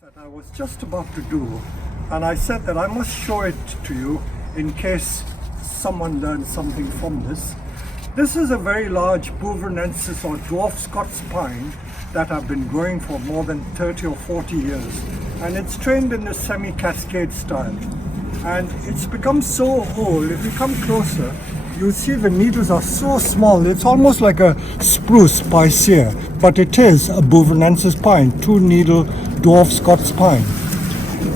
That I was just about to do, and I said that I must show it to you in case someone learns something from this. This is a very large Bouverensis or dwarf Scots pine that I've been growing for more than 30 or 40 years, and it's trained in the semi-cascade style, and it's become so old. If you come closer, you'll see the needles are so small. It's almost like a spruce Picea, but it is a Bouverensis pine, 2-needle dwarf Scots pine.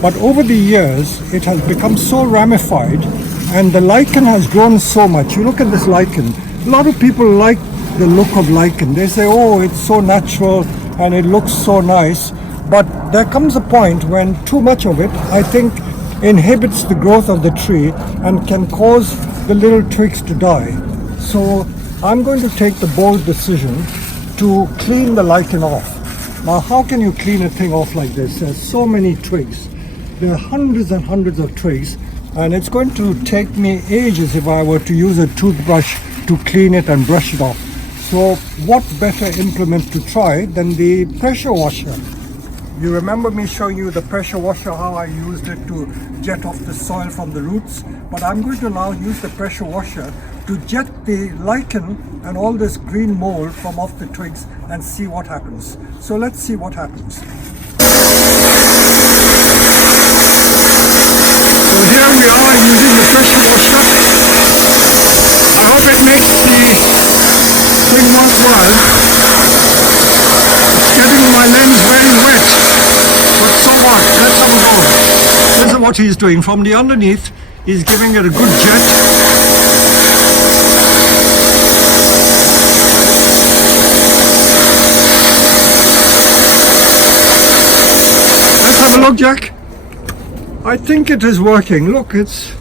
But over the years, it has become so ramified, and the lichen has grown so much. You look at this lichen. A lot of people like the look of lichen. They say, oh, it's so natural and it looks so nice. But there comes a point when too much of it, I think, inhibits the growth of the tree and can cause the little twigs to die. So I'm going to take the bold decision to clean the lichen off. Now, how can you clean a thing off like this? There's so many twigs. There are hundreds and hundreds of twigs, and it's going to take me ages if I were to use a toothbrush to clean it and brush it off. So what better implement to try than the pressure washer? You remember me showing you the pressure washer, how I used it to jet off the soil from the roots, but I'm going to now use the pressure washer to jet the lichen and all this green mold from off the twigs and see what happens. So let's see what happens. So here we are using the pressure washer. I hope it makes the thing worthwhile. It's getting my lens very wet, but so what? Let's have a go. This is what he's doing. From the underneath, he's giving it a good jet. Let's have a look, Jack. I think it is working. Look, it's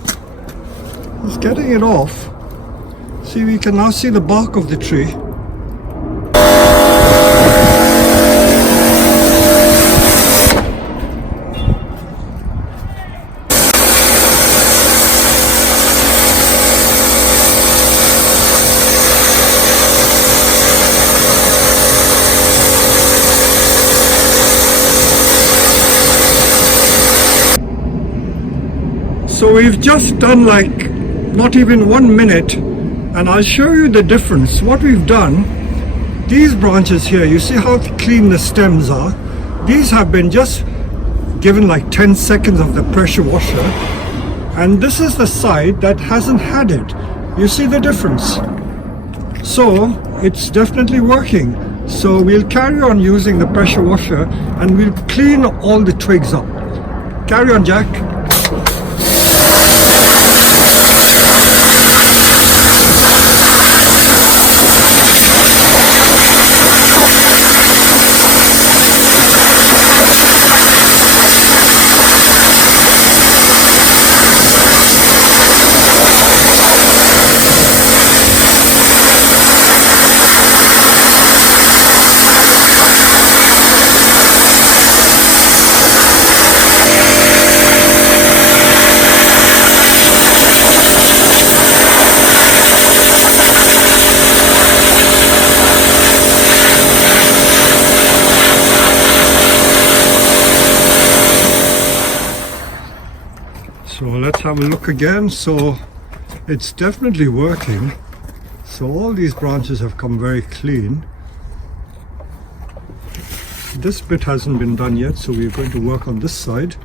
getting it off. See, we can now see the bark of the tree. So we've just done like not even 1 minute, and I'll show you the difference. What we've done, these branches here, you see how clean the stems are? These have been just given like 10 seconds of the pressure washer, and this is the side that hasn't had it. You see the difference? So it's definitely working. So we'll carry on using the pressure washer and we'll clean all the twigs up. Carry on, Jack. So let's have a look again. So it's definitely working. So all these branches have come very clean. This bit hasn't been done yet, so we're going to work on this side.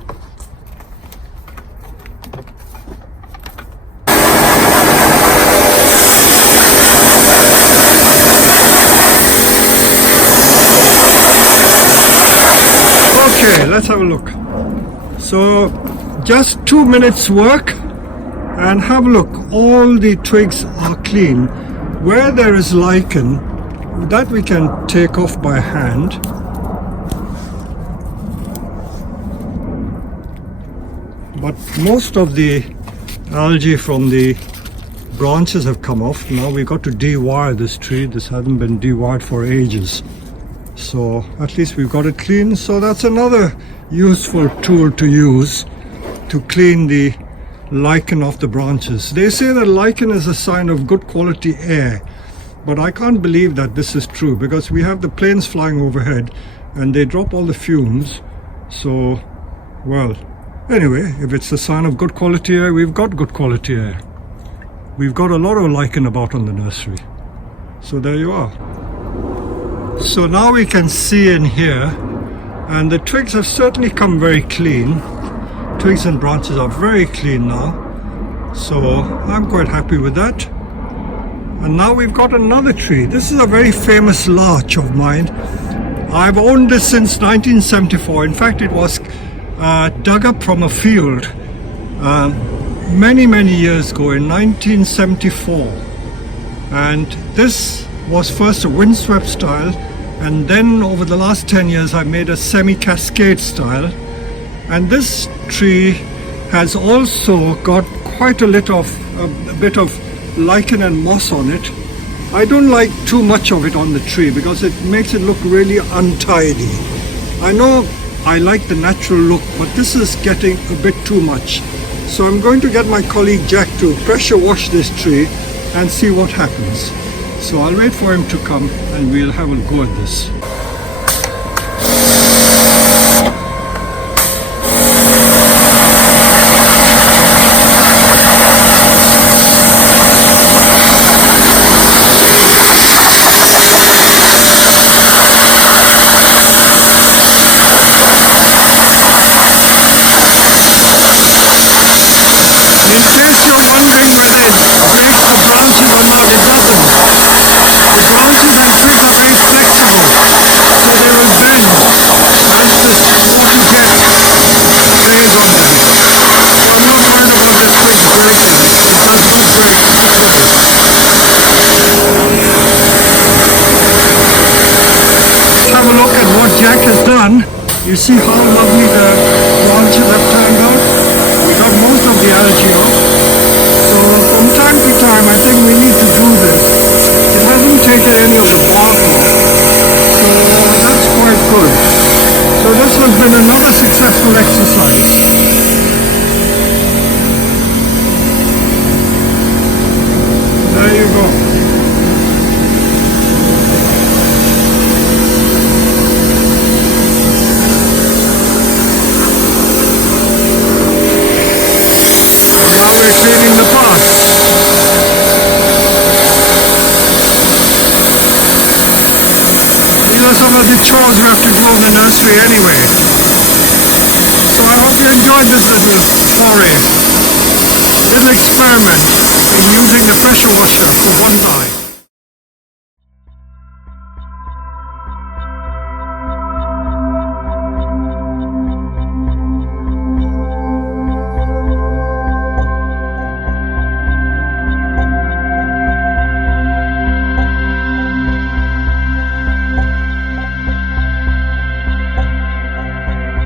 Okay, let's have a look. So just 2 minutes work, and have a look. All the twigs are clean. Where there is lichen, that we can take off by hand. But most of the algae from the branches have come off. Now we've got to de-wire this tree. This hasn't been de-wired for ages. So at least we've got it clean. So that's another useful tool to use to clean the lichen off the branches. They say that lichen is a sign of good quality air, but I can't believe that this is true, because we have the planes flying overhead and they drop all the fumes, So, well, anyway, if it's a sign of good quality air, we've got good quality air. We've got a lot of lichen about on the nursery. So there you are. So now we can see in here, and the twigs have certainly come very clean. Twigs and branches are very clean now. So I'm quite happy with that. And now we've got another tree. This is a very famous larch of mine. I've owned this since 1974. In fact, it was dug up from a field many years ago in 1974. And this was first a windswept style, and then over the last 10 years I made a semi-cascade style. And this tree has also got quite a bit of lichen and moss on it. I don't like too much of it on the tree because it makes it look really untidy. I know I like the natural look, but this is getting a bit too much. So I'm going to get my colleague Jack to pressure wash this tree and see what happens. So I'll wait for him to come and we'll have a go at this. Jack has done. You see how lovely the branches have turned out? We got most of the algae off. So from time to time I think we need to do this. It hasn't taken any of the bark off. So that's quite good. So this has been another successful exercise. There you go. We're cleaning the path. These are some of the chores we have to do in the nursery anyway. So I hope you enjoyed this little foray, little experiment in using the pressure washer for Bonsai.